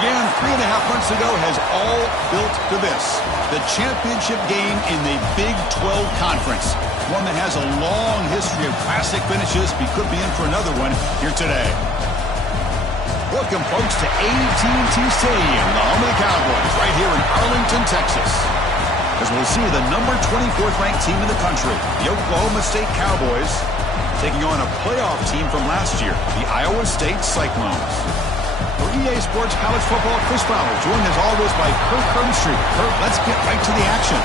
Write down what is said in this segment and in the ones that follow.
began 3.5 months ago has all built to this. The championship game in the Big 12 Conference. One that has a long history of classic finishes. We could be in for another one here today. Welcome, folks, to AT&T Stadium, the home of the Cowboys, right here in Arlington, Texas. As we'll see the number 24th ranked team in the country, the Oklahoma State Cowboys, taking on a playoff team from last year, the Iowa State Cyclones. For EA Sports College Football, Chris Fowler, joined as always by Kurt Kernstreet. Kurt, let's get right to the action.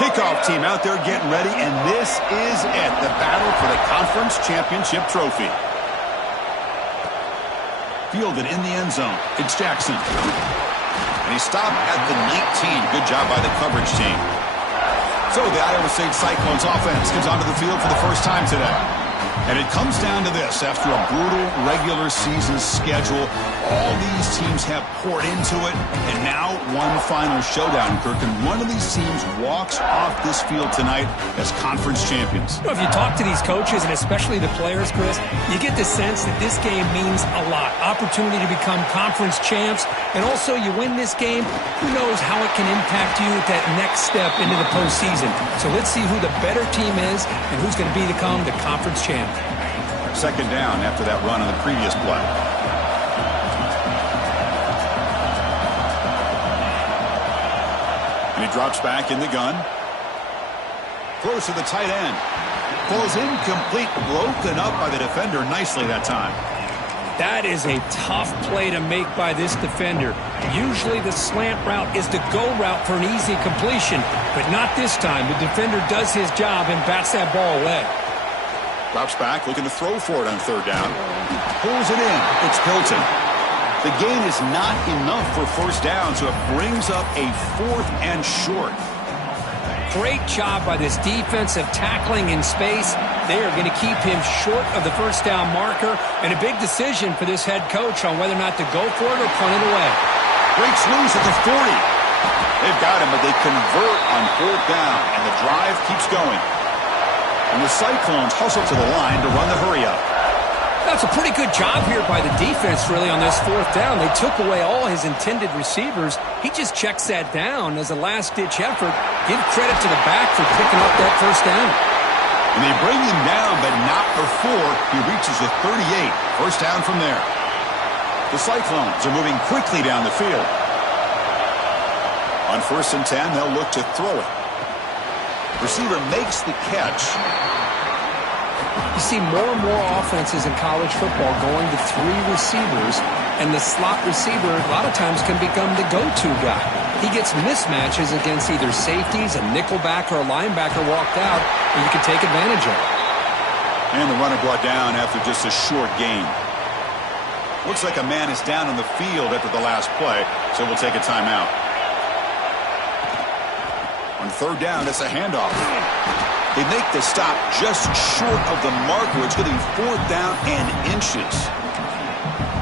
Kickoff team out there getting ready, and this is it, the battle for the conference championship trophy. Fielded in the end zone, it's Jackson. And he stopped at the 19. Good job by the coverage team. So the Iowa State Cyclones offense comes onto the field for the first time today. And it comes down to this. After a brutal regular season schedule, all these teams have poured into it, and now one final showdown, Kirk. And one of these teams walks off this field tonight as conference champions. You know, if you talk to these coaches, and especially the players, Chris, you get the sense that this game means a lot. Opportunity to become conference champs, and also you win this game, who knows how it can impact you at that next step into the postseason. So let's see who the better team is and who's going to become the conference champ. Second down after that run on the previous play. And he drops back in the gun. Throws to the tight end. Falls incomplete, broken up by the defender nicely that time. That is a tough play to make by this defender. Usually the slant route is the go route for an easy completion, but not this time. The defender does his job and bats that ball away. Drops back, looking to throw for it on third down. Pulls it in. It's Colton. The gain is not enough for first down, so it brings up a 4th and short. Great job by this defensive tackling in space. They are going to keep him short of the first down marker, and a big decision for this head coach on whether or not to go for it or punt it away. Breaks loose at the 40. They've got him, but they convert on 4th down, and the drive keeps going. And the Cyclones hustle to the line to run the hurry-up. That's a pretty good job here by the defense, really, on this 4th down. They took away all his intended receivers. He just checks that down as a last-ditch effort. Give credit to the back for picking up that first down. And they bring him down, but not before he reaches the 38. First down from there. The Cyclones are moving quickly down the field. On 1st and 10, they'll look to throw it. Receiver makes the catch. You see more and more offenses in college football going to 3 receivers, and the slot receiver a lot of times can become the go-to guy. He gets mismatches against either safeties, a nickelback, or a linebacker walked out, and you can take advantage of it. And the runner brought down after just a short gain. Looks like a man is down on the field after the last play, so we'll take a timeout. On 3rd down, it's a handoff. They make the stop just short of the marker. It's going to be 4th down and inches.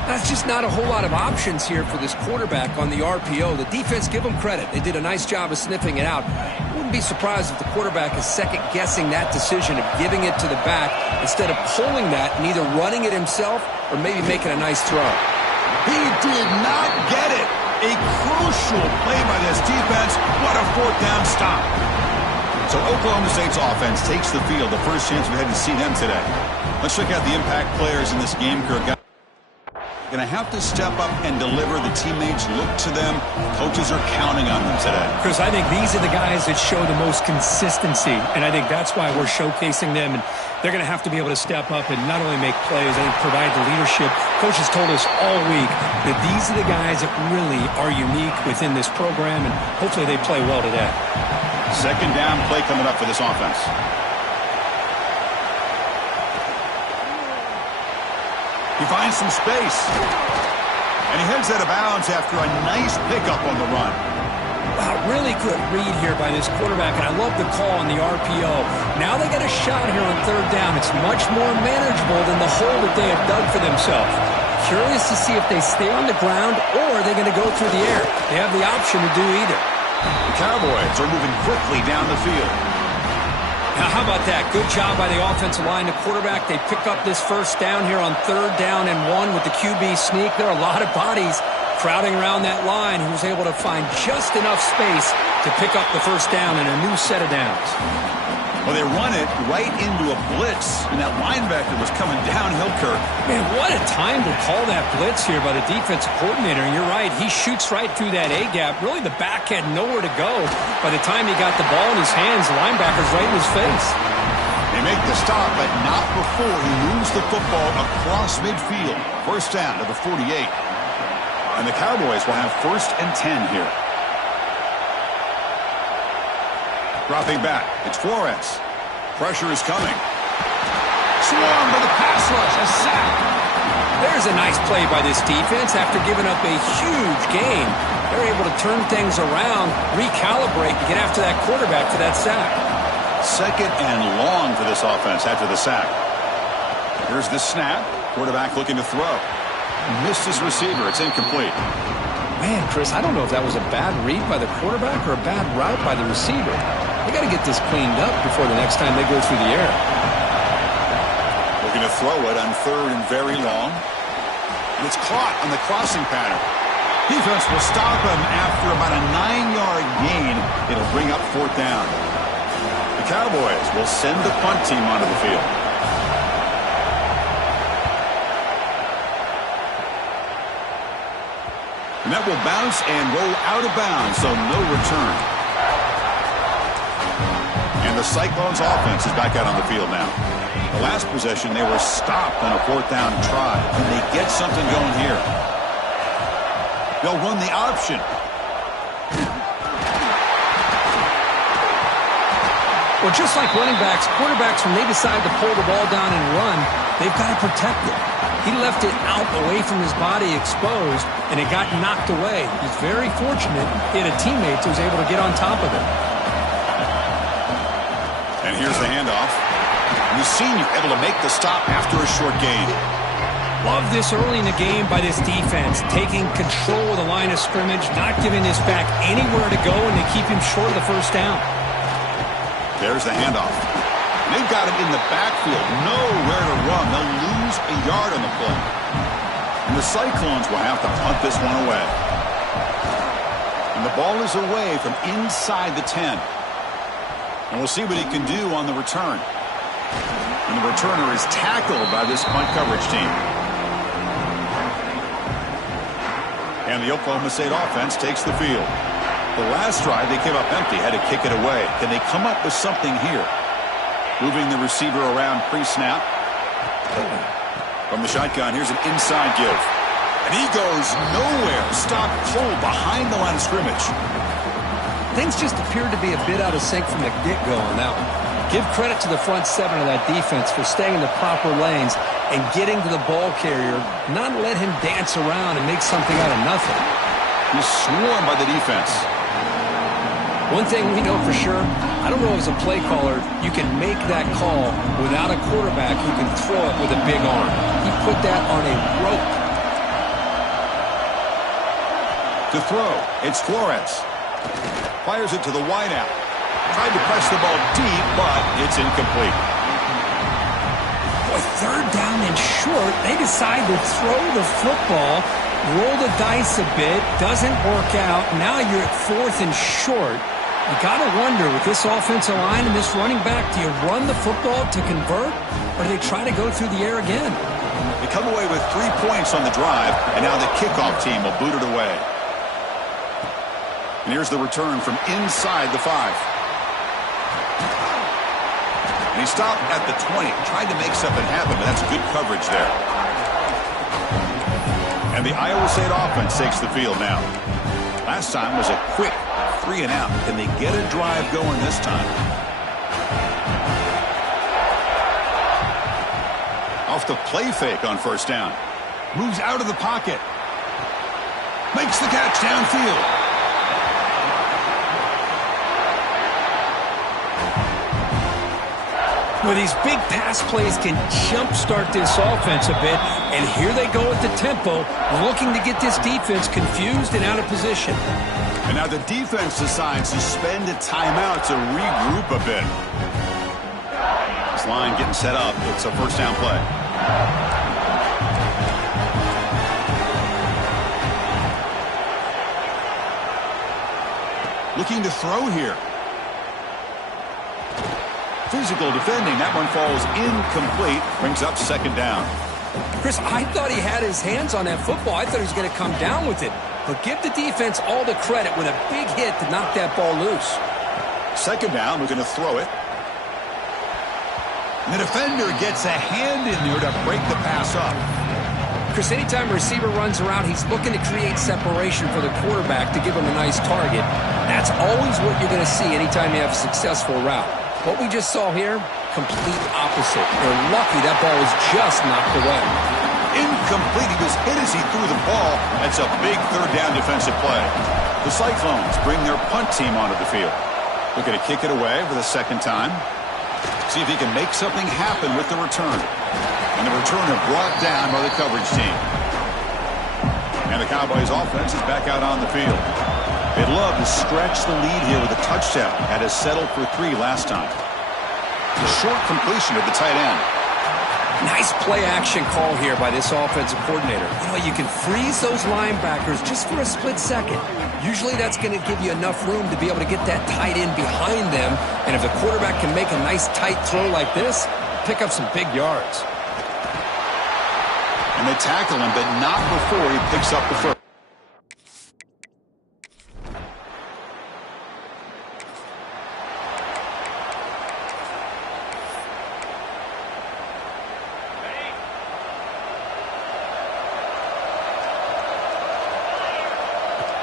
That's just not a whole lot of options here for this quarterback on the RPO. The defense, give them credit. They did a nice job of sniffing it out. Wouldn't be surprised if the quarterback is second-guessing that decision of giving it to the back instead of pulling that and either running it himself or maybe making a nice throw. He did not get it. A crucial play by this defense. What a 4th down stop. So Oklahoma State's offense takes the field. The first chance we had to see them today. Let's check out the impact players in this game. Kirk, going to have to step up and deliver. The teammates look to them. Coaches are counting on them today. Chris, I think these are the guys that show the most consistency, and I think that's why we're showcasing them. And they're going to have to be able to step up and not only make plays, I think provide the leadership. Coach has told us all week that these are the guys that really are unique within this program, and hopefully they play well today. Second down play coming up for this offense. He finds some space. And he heads out of bounds after a nice pickup on the run. Wow, really good read here by this quarterback, and I love the call on the RPO. Now they got a shot here on third down. It's much more manageable than the hole that they have dug for themselves. Curious to see if they stay on the ground or they're going to go through the air. They have the option to do either. The Cowboys are moving quickly down the field. Now, how about that? Good job by the offensive line. The quarterback, they pick up this first down here on third down and 1 with the QB sneak. There are a lot of bodies crowding around that line, who was able to find just enough space to pick up the first down and a new set of downs. Well, they run it right into a blitz, and that linebacker was coming downhill, Kirk. Man, what a time to call that blitz here by the defensive coordinator. And you're right, he shoots right through that A-gap. Really, the back had nowhere to go. By the time he got the ball in his hands, the linebacker's right in his face. They make the stop, but not before he moves the football across midfield. First down to the 48. And the Cowboys will have 1st and 10 here. Dropping back, it's Flores. Pressure is coming. Swarmed by the pass rush, a sack. There's a nice play by this defense. After giving up a huge gain, they're able to turn things around, recalibrate, and get after that quarterback for that sack. 2nd and long for this offense after the sack. Here's the snap. Quarterback looking to throw. Missed his receiver. It's incomplete. Man, Chris, I don't know if that was a bad read by the quarterback or a bad route by the receiver. They got to get this cleaned up before the next time they go through the air. Looking to throw it on 3rd and very long. And it's caught on the crossing pattern. Defense will stop him after about a 9-yard gain. It'll bring up 4th down. The Cowboys will send the punt team onto the field. And that will bounce and roll out of bounds, so no return. And the Cyclones offense is back out on the field now. The last possession, they were stopped on a 4th down try. And they get something going here. They'll run the option. Well, just like running backs, quarterbacks, when they decide to pull the ball down and run, they've got to protect it. He left it out away from his body exposed, and it got knocked away. He's very fortunate he had a teammate who was able to get on top of it. And here's the handoff. The senior able to make the stop after a short gain. Love this early in the game by this defense, taking control of the line of scrimmage, not giving this back anywhere to go, and they keep him short of the first down. There's the handoff. They've got him in the backfield, nowhere to run. They'll lose a yard on the play. And the Cyclones will have to punt this one away. And the ball is away from inside the 10. And we'll see what he can do on the return. And the returner is tackled by this punt coverage team. And the Oklahoma State offense takes the field. The last drive, they came up empty, had to kick it away. Can they come up with something here? Moving the receiver around pre-snap. From the shotgun, here's an inside give. And he goes nowhere. Stopped cold behind the line of scrimmage. Things just appeared to be a bit out of sync from the get-go on that one. Give credit to the front 7 of that defense for staying in the proper lanes and getting to the ball carrier, not let him dance around and make something out of nothing. He's swarmed by the defense. One thing we know for sure, I don't know as a play caller, you can make that call without a quarterback who can throw it with a big arm. He put that on a rope. To throw, it's Flores. Fires it to the wideout. Tried to press the ball deep, but it's incomplete. Boy, 3rd down and short. They decide to throw the football, roll the dice a bit, doesn't work out. Now you're at 4th and short. You got to wonder, with this offensive line and this running back, do you run the football to convert, or do they try to go through the air again? They come away with 3 points on the drive, and now the kickoff team will boot it away. And here's the return from inside the 5. And he stopped at the 20, tried to make something happen, but that's good coverage there. And the Iowa State offense takes the field now. Last time was a quick 3 and out. Can they get a drive going this time? Off the play fake on 1st down. Moves out of the pocket. Makes the catch downfield. Well, these big pass plays can jumpstart this offense a bit, and here they go at the tempo, looking to get this defense confused and out of position. And now the defense decides to spend a timeout to regroup a bit. This line getting set up. It's a first down play. Looking to throw here. Physical defending. That one falls incomplete. Brings up second down. Chris, I thought he had his hands on that football. I thought he was going to come down with it. But give the defense all the credit with a big hit to knock that ball loose. Second down. We're going to throw it. And the defender gets a hand in there to break the pass up. Chris, anytime a receiver runs around, he's looking to create separation for the quarterback to give him a nice target. That's always what you're going to see anytime you have a successful route. What we just saw here, complete opposite. They're lucky that ball was just knocked away. Incomplete. He was hit as he threw the ball. That's a big third down defensive play. The Cyclones bring their punt team onto the field. Looking to kick it away for the second time. See if he can make something happen with the return. And the returner brought down by the coverage team. And the Cowboys offense is back out on the field. They'd love to stretch the lead here with a touchdown. Had us settled for 3 last time. A short completion of the tight end. Nice play-action call here by this offensive coordinator. You know, you can freeze those linebackers just for a split second. Usually that's going to give you enough room to be able to get that tight end behind them. And if the quarterback can make a nice tight throw like this, pick up some big yards. And they tackle him, but not before he picks up the first.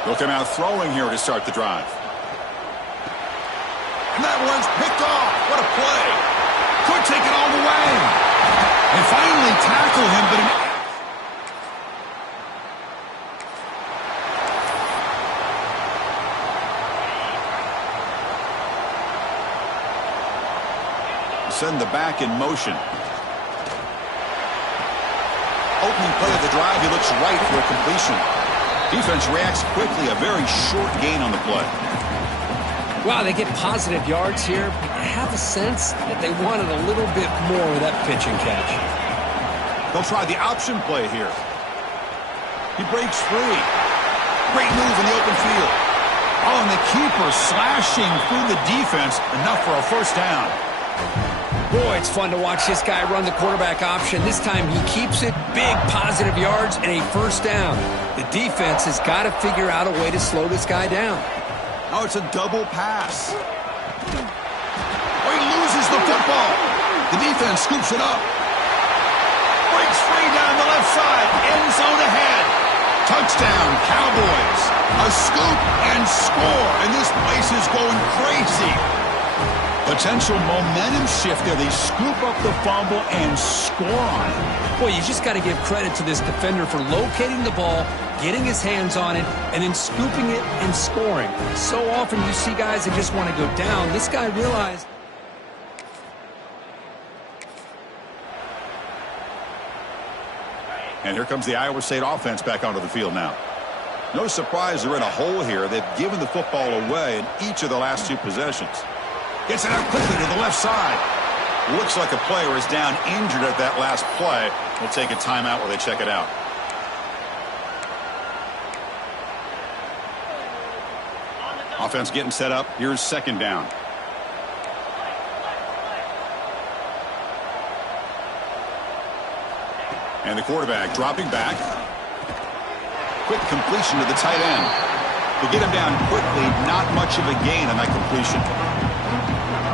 Looking out throwing here to start the drive. And that one's picked off. What a play. Could take it all the way. They finally tackle him, but send the back in motion. Opening play of the drive, he looks right for a completion. Defense reacts quickly, a very short gain on the play. Wow, they get positive yards here. I have a sense that they wanted a little bit more with that pitch and catch. They'll try the option play here. He breaks free. Great move in the open field. Oh, and the keeper slashing through the defense, enough for a first down. Boy, it's fun to watch this guy run the quarterback option. This time he keeps it, big positive yards, and a first down. The defense has got to figure out a way to slow this guy down. Oh, it's a double pass. Oh, he loses the football. The defense scoops it up. Breaks free down the left side. End zone ahead. Touchdown, Cowboys. A scoop and score. And this place is going crazy. Potential momentum shift there. They scoop up the fumble and score on it. Boy, you just got to give credit to this defender for locating the ball, getting his hands on it, and then scooping it and scoring. So often you see guys that just want to go down. This guy realized. And here comes the Iowa State offense back onto the field now. No surprise they're in a hole here. They've given the football away in each of the last 2 possessions. Gets it out quickly to the left side. Looks like a player is down injured at that last play. We'll take a timeout while they check it out. Offense getting set up. Here's second down. And the quarterback dropping back. Quick completion to the tight end. To get him down quickly, not much of a gain on that completion.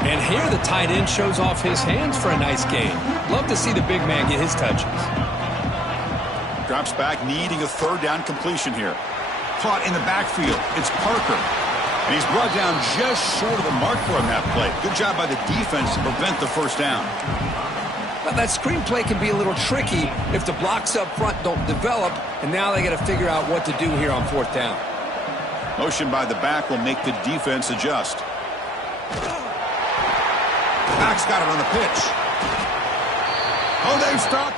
And here the tight end shows off his hands for a nice gain. Love to see the big man get his touches. Drops back, needing a third down completion here. Caught in the backfield. It's Parker. And he's brought down just short of the mark for him that play. Good job by the defense to prevent the first down. Well, that screen play can be a little tricky if the blocks up front don't develop, and now they got to figure out what to do here on fourth down. Motion by the back will make the defense adjust. Backs He's got it on the pitch. Oh, they've stopped.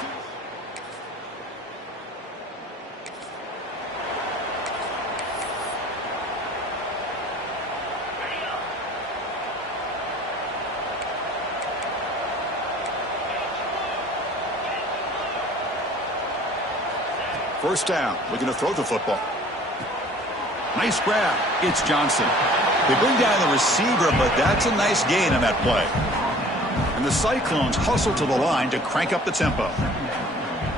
First down, looking to throw the football. Nice grab. It's Johnson. They bring down the receiver, but that's a nice gain on that play. And the Cyclones hustle to the line to crank up the tempo.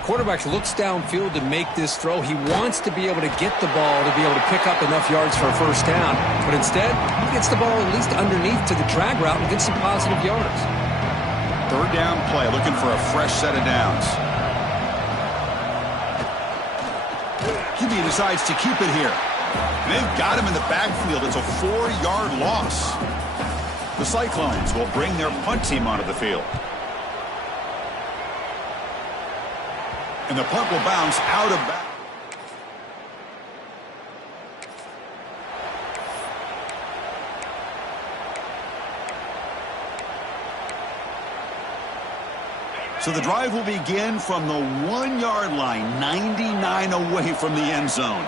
Quarterback looks downfield to make this throw. He wants to be able to get the ball to be able to pick up enough yards for a first down. But instead, he gets the ball at least underneath to the drag route and gets some positive yards. Third down play, looking for a fresh set of downs. QB decides to keep it here. And they've got him in the backfield. It's a 4-yard loss. The Cyclones will bring their punt team onto the field. And the punt will bounce out of bounds. So the drive will begin from the 1-yard line, 99 away from the end zone.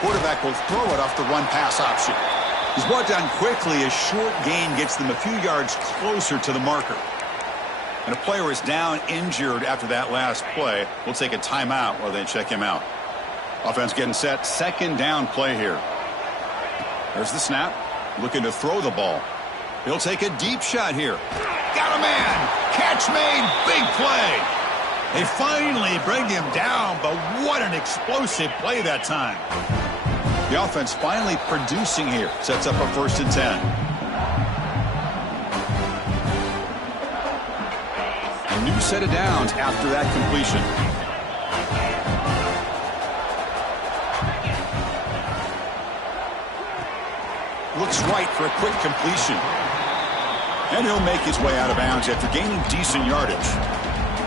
Quarterback will throw it off the run-pass option. He's brought down quickly. A short gain gets them a few yards closer to the marker. And a player is down injured after that last play. We'll take a timeout while they check him out. Offense getting set. Second down play here. There's the snap. Looking to throw the ball. He'll take a deep shot here. Got a man. Catch made. Big play. They finally bring him down, but what an explosive play that time. The offense finally producing here. Sets up a 1st and 10. A new set of downs after that completion. Looks right for a quick completion. And he'll make his way out of bounds after gaining decent yardage.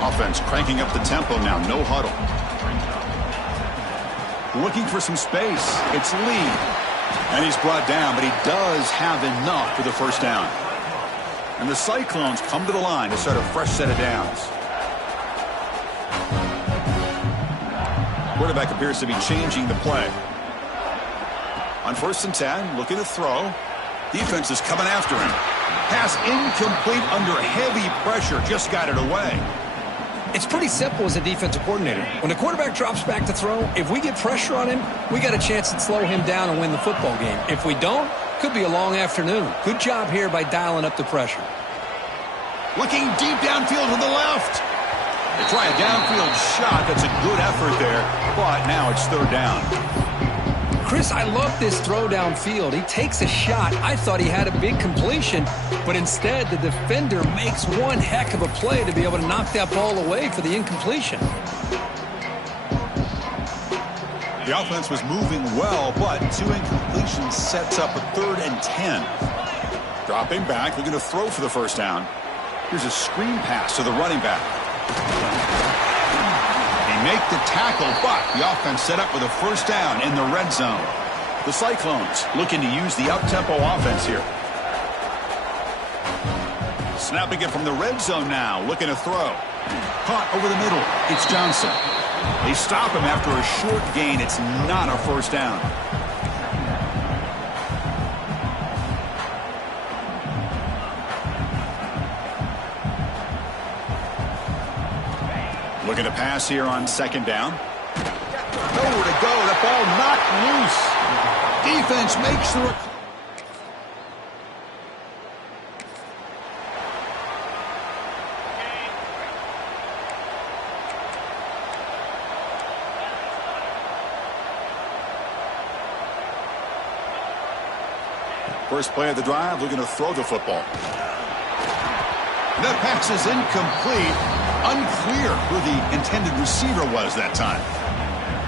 Offense cranking up the tempo now. No huddle. Looking for some space. It's Lee. And he's brought down, but he does have enough for the first down. And the Cyclones come to the line to start a fresh set of downs. Quarterback appears to be changing the play. On 1st and 10, looking to throw. Defense is coming after him. Pass incomplete under heavy pressure. Just got it away. It's pretty simple as a defensive coordinator. When the quarterback drops back to throw, if we get pressure on him, we got a chance to slow him down and win the football game. If we don't, could be a long afternoon. Good job here by dialing up the pressure. Looking deep downfield to the left. They try a downfield shot. That's a good effort there, but now it's 3rd down. Chris, I love this throw downfield. He takes a shot. I thought he had a big completion, but instead the defender makes one heck of a play to be able to knock that ball away for the incompletion. The offense was moving well, but 2 incompletions sets up a 3rd and 10. Dropping back, looking to throw for the first down. Here's a screen pass to the running back. Make the tackle, but the offense set up with a first down in the red zone. The Cyclones looking to use the up-tempo offense here. Snapping it from the red zone now, looking to throw. Caught over the middle. It's Johnson. They stop him after a short gain. It's not a first down. Looking to pass here on 2nd down. Nowhere to go. The ball knocked loose. Defense makes the recovery. First play of the drive, looking to throw the football. The pass is incomplete. Unclear who the intended receiver was that time.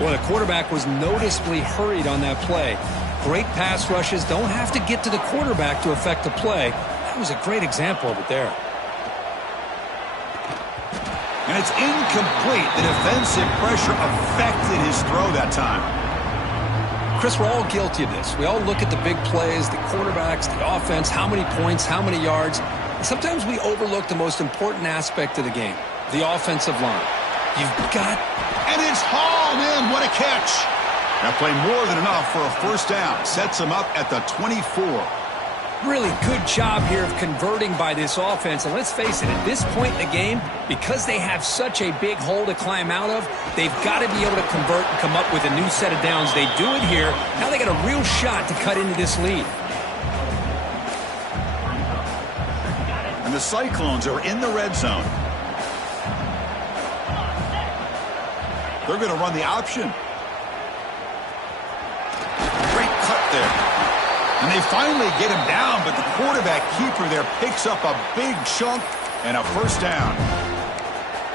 Well, the quarterback was noticeably hurried on that play. Great pass rushes don't have to get to the quarterback to affect the play. That was a great example of it there. And it's incomplete. The defensive pressure affected his throw that time. Chris, we're all guilty of this. We all look at the big plays, the quarterbacks, the offense, how many points, how many yards. And sometimes we overlook the most important aspect of the game, the offensive line. You've got... And it's hauled in. What a catch. That play more than enough for a first down. Sets him up at the 24. Really good job here of converting by this offense. And let's face it, at this point in the game, because they have such a big hole to climb out of, they've got to be able to convert and come up with a new set of downs. They do it here. Now they got a real shot to cut into this lead. And the Cyclones are in the red zone. They're going to run the option. Great cut there. And they finally get him down, but the quarterback keeper there picks up a big chunk and a first down.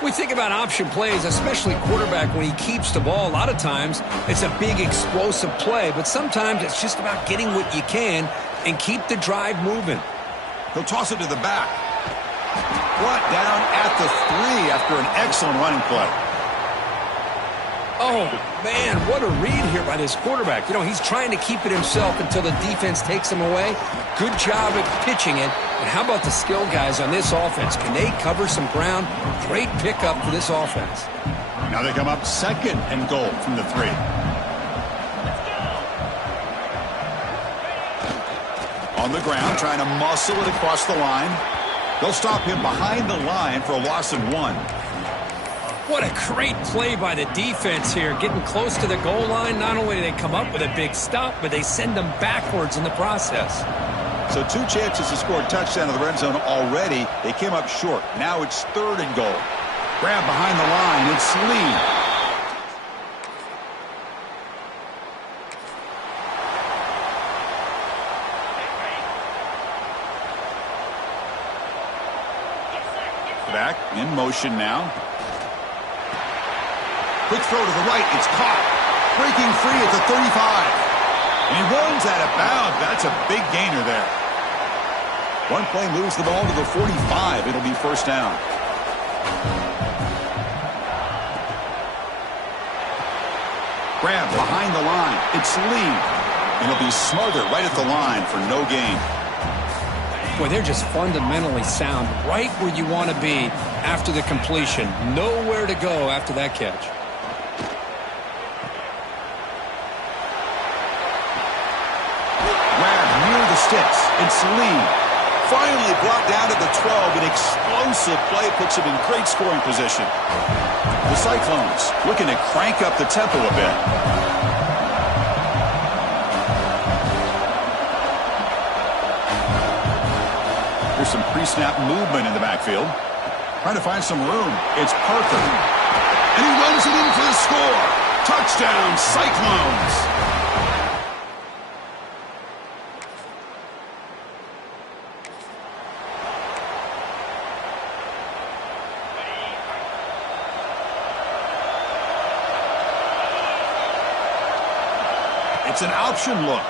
We think about option plays, especially quarterback when he keeps the ball. A lot of times it's a big explosive play, but sometimes it's just about getting what you can and keep the drive moving. He'll toss it to the back. Brought down at the 3 after an excellent running play. Oh, man, what a read here by this quarterback. You know, he's trying to keep it himself until the defense takes him away. Good job at pitching it. And how about the skill guys on this offense? Can they cover some ground? Great pickup for this offense. Now they come up second and goal from the 3. On the ground, trying to muscle it across the line. They'll stop him behind the line for a loss of 1. What a great play by the defense here. Getting close to the goal line, not only do they come up with a big stop, but they send them backwards in the process. So 2 chances to score a touchdown in the red zone already. They came up short. Now it's 3rd and goal. Grab behind the line. It's Lee. Back in motion now. Quick throw to the right. It's caught. Breaking free at the 35. And he runs out of bounds. That's a big gainer there. One play moves the ball to the 45. It'll be first down. Grab behind the line. It's Lee. And he'll be smothered right at the line for no gain. Boy, they're just fundamentally sound. Right where you want to be after the completion. Nowhere to go after that catch. Sticks. It's Lee. Finally brought down to the 12. An explosive play puts him in great scoring position. The Cyclones looking to crank up the tempo a bit. There's some pre-snap movement in the backfield. Trying to find some room. It's Parker. And he runs it in for the score. Touchdown, Cyclones. It's an option look.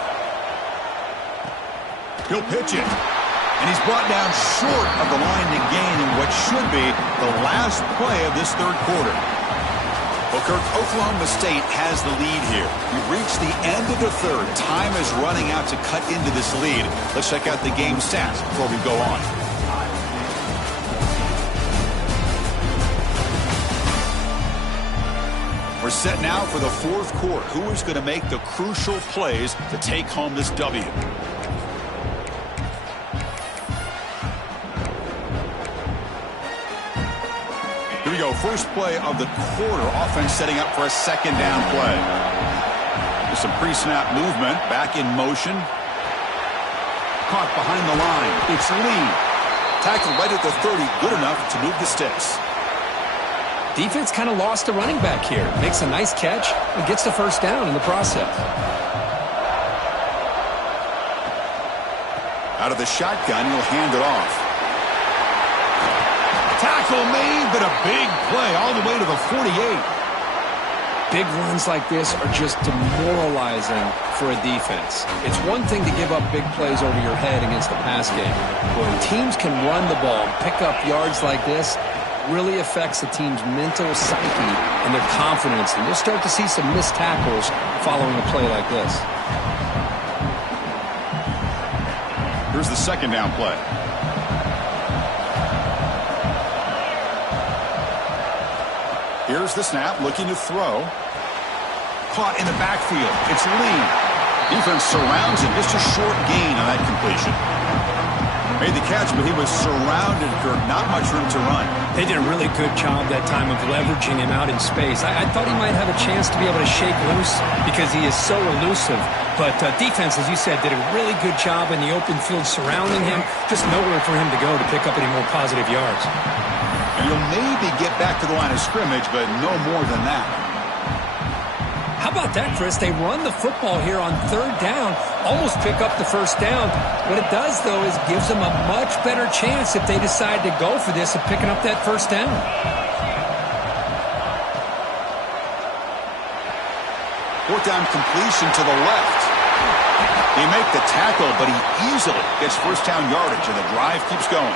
He'll pitch it. And he's brought down short of the line to gain in what should be the last play of this 3rd quarter. Well, Kirk, Oklahoma State has the lead here. We've reached the end of the 3rd. Time is running out to cut into this lead. Let's check out the game stats before we go on. We're set now for the 4th quarter. Who is going to make the crucial plays to take home this W? Here we go. First play of the quarter. Offense setting up for a 2nd down play. With some pre-snap movement. Back in motion. Caught behind the line. It's Lee. Tackled right at the 30. Good enough to move the sticks. Defense kind of lost a running back here. Makes a nice catch and gets the first down in the process. Out of the shotgun, he'll hand it off. Tackle made, but a big play all the way to the 48. Big runs like this are just demoralizing for a defense. It's one thing to give up big plays over your head against the pass game. When teams can run the ball, pick up yards like this, really affects the team's mental psyche and their confidence. And you'll start to see some missed tackles following a play like this. Here's the second down play. Here's the snap, looking to throw. Caught in the backfield. It's Lee. Defense surrounds him. Just a short gain on that completion. Made the catch, but he was surrounded, Kirk. Not much room to run. They did a really good job that time of leveraging him out in space. I thought he might have a chance to be able to shake loose because he is so elusive. But defense, as you said, did a really good job in the open field surrounding him. Just nowhere for him to go to pick up any more positive yards. And you'll maybe get back to the line of scrimmage, but no more than that. How about that, Chris? They run the football here on third down, almost pick up the first down. What it does, though, is gives them a much better chance if they decide to go for this of picking up that first down. Fourth down completion to the left. They make the tackle, but he easily gets first down yardage, and the drive keeps going.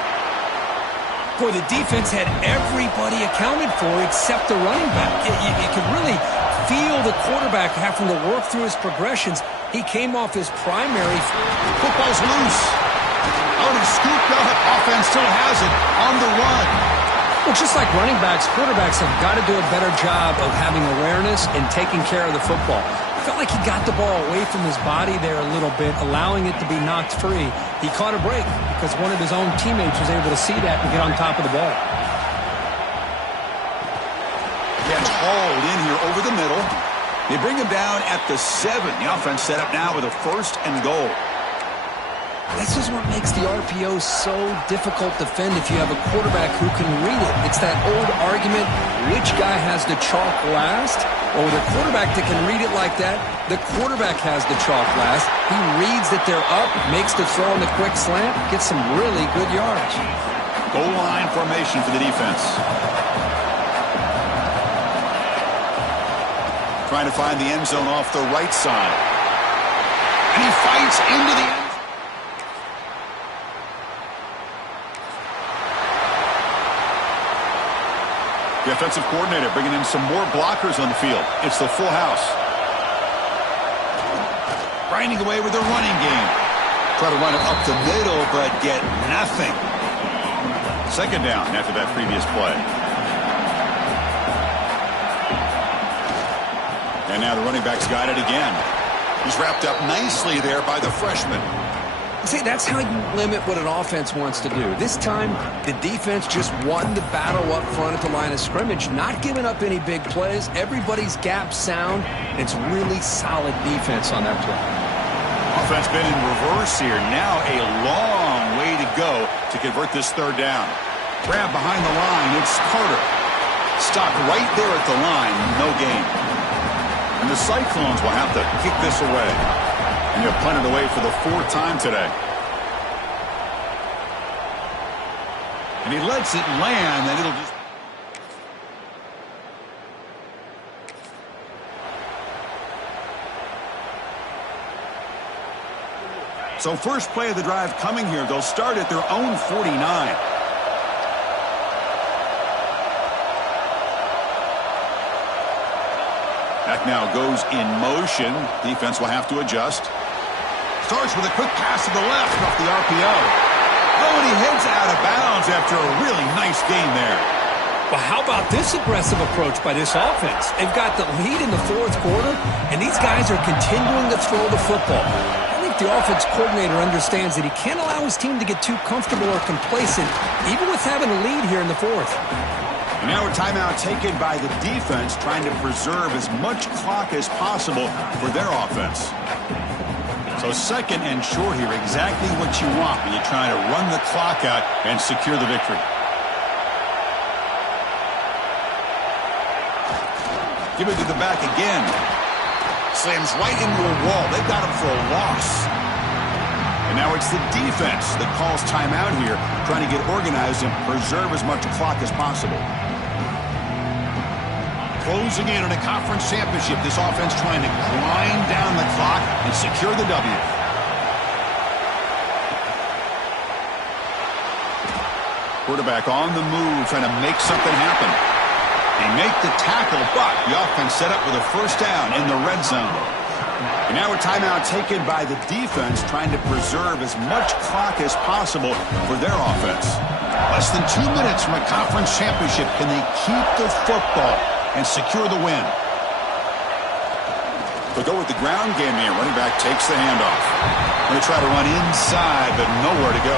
Boy, the defense had everybody accounted for except the running back. You could really feel the quarterback having to work through his progressions. He came off his primary. Football's loose. Out and scooped up. Offense still has it on the run. Well, just like running backs, quarterbacks have got to do a better job of having awareness and taking care of the football. I felt like he got the ball away from his body there a little bit, allowing it to be knocked free. He caught a break because one of his own teammates was able to see that and get on top of the ball. Gets hauled in here over the middle. They bring him down at the 7. The offense set up now with a first and goal. This is what makes the RPO so difficult to defend if you have a quarterback who can read it. It's that old argument, which guy has the chalk last? Or with a quarterback that can read it like that, the quarterback has the chalk last. He reads that they're up, makes the throw on the quick slant, gets some really good yards. Goal line formation for the defense. Trying to find the end zone off the right side. And he fights into the end zone. The offensive coordinator bringing in some more blockers on the field. It's the full house. Grinding away with the running game. Try to run it up the middle, but get nothing. Second down after that previous play. And now the running back's got it again. He's wrapped up nicely there by the freshman. See, that's how you limit what an offense wants to do. This time, the defense just won the battle up front at the line of scrimmage, not giving up any big plays. Everybody's gap sound. It's really solid defense on that play. Offense been in reverse here. Now a long way to go to convert this third down. Grab behind the line. It's Carter. Stopped right there at the line. No gain. And the Cyclones will have to kick this away. And you've punted away for the 4th time today. And he lets it land, and it'll just... So first play of the drive coming here. They'll start at their own 49. Back now goes in motion. Defense will have to adjust. Starts with a quick pass to the left off the RPO. Oh, and he heads out of bounds after a really nice game there. Well, how about this aggressive approach by this offense? They've got the lead in the 4th quarter, and these guys are continuing to throw the football. I think the offense coordinator understands that he can't allow his team to get too comfortable or complacent, even with having a lead here in the 4th. And now a timeout taken by the defense, trying to preserve as much clock as possible for their offense. So second and short here, exactly what you want when you're trying to run the clock out and secure the victory. Give it to the back again. Slams right into a wall. They've got him for a loss. And now it's the defense that calls timeout here, trying to get organized and preserve as much clock as possible. Closing in on a conference championship, this offense trying to grind down the clock and secure the W. Quarterback on the move, trying to make something happen. They make the tackle, but the offense set up with a first down in the red zone. And now a timeout taken by the defense, trying to preserve as much clock as possible for their offense. Less than 2 minutes from a conference championship. Can they keep the football and secure the win? They'll go with the ground game here. Running back takes the handoff. Going to try to run inside, but nowhere to go.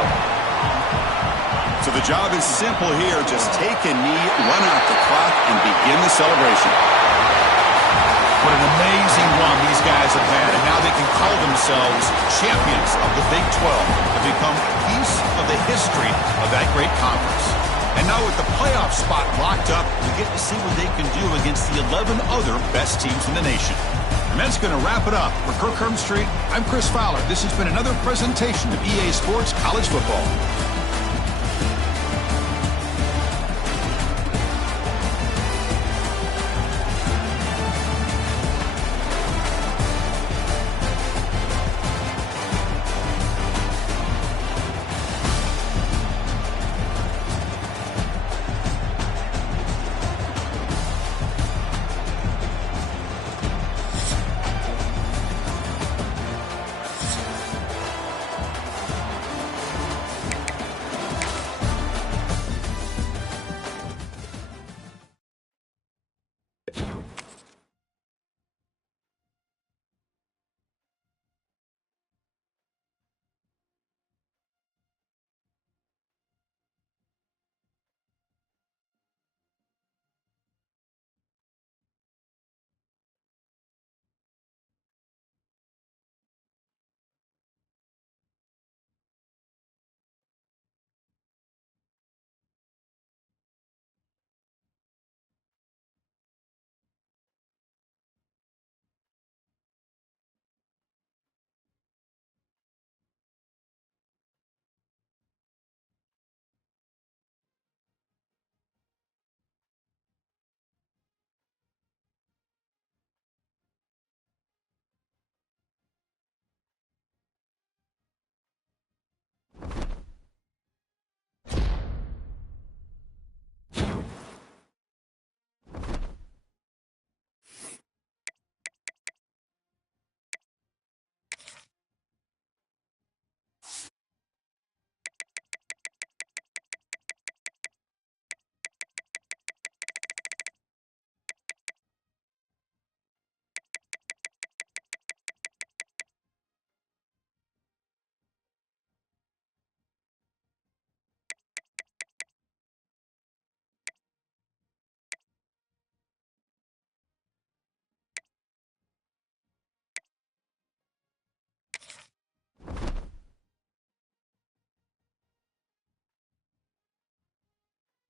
So the job is simple here. Just take a knee, run out the clock, and begin the celebration. What an amazing run these guys have had, and now they can call themselves champions of the Big 12 and become a piece of the history of that great conference. And now with the playoff spot locked up, we get to see what they can do against the 11 other best teams in the nation. And that's going to wrap it up. For Kirk Street, I'm Chris Fowler. This has been another presentation of EA Sports College Football.